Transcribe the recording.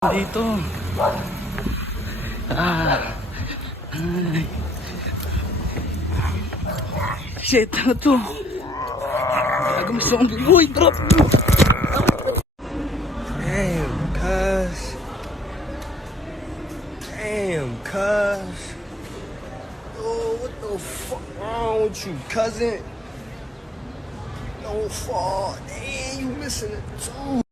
Dito. Ay. Shit, ano to? Agam zombie. Uy, drop! Damn, cuz. Damn, cuz. Oh, what the fuck wrong with you, cousin? No fault. Damn, you missing it too.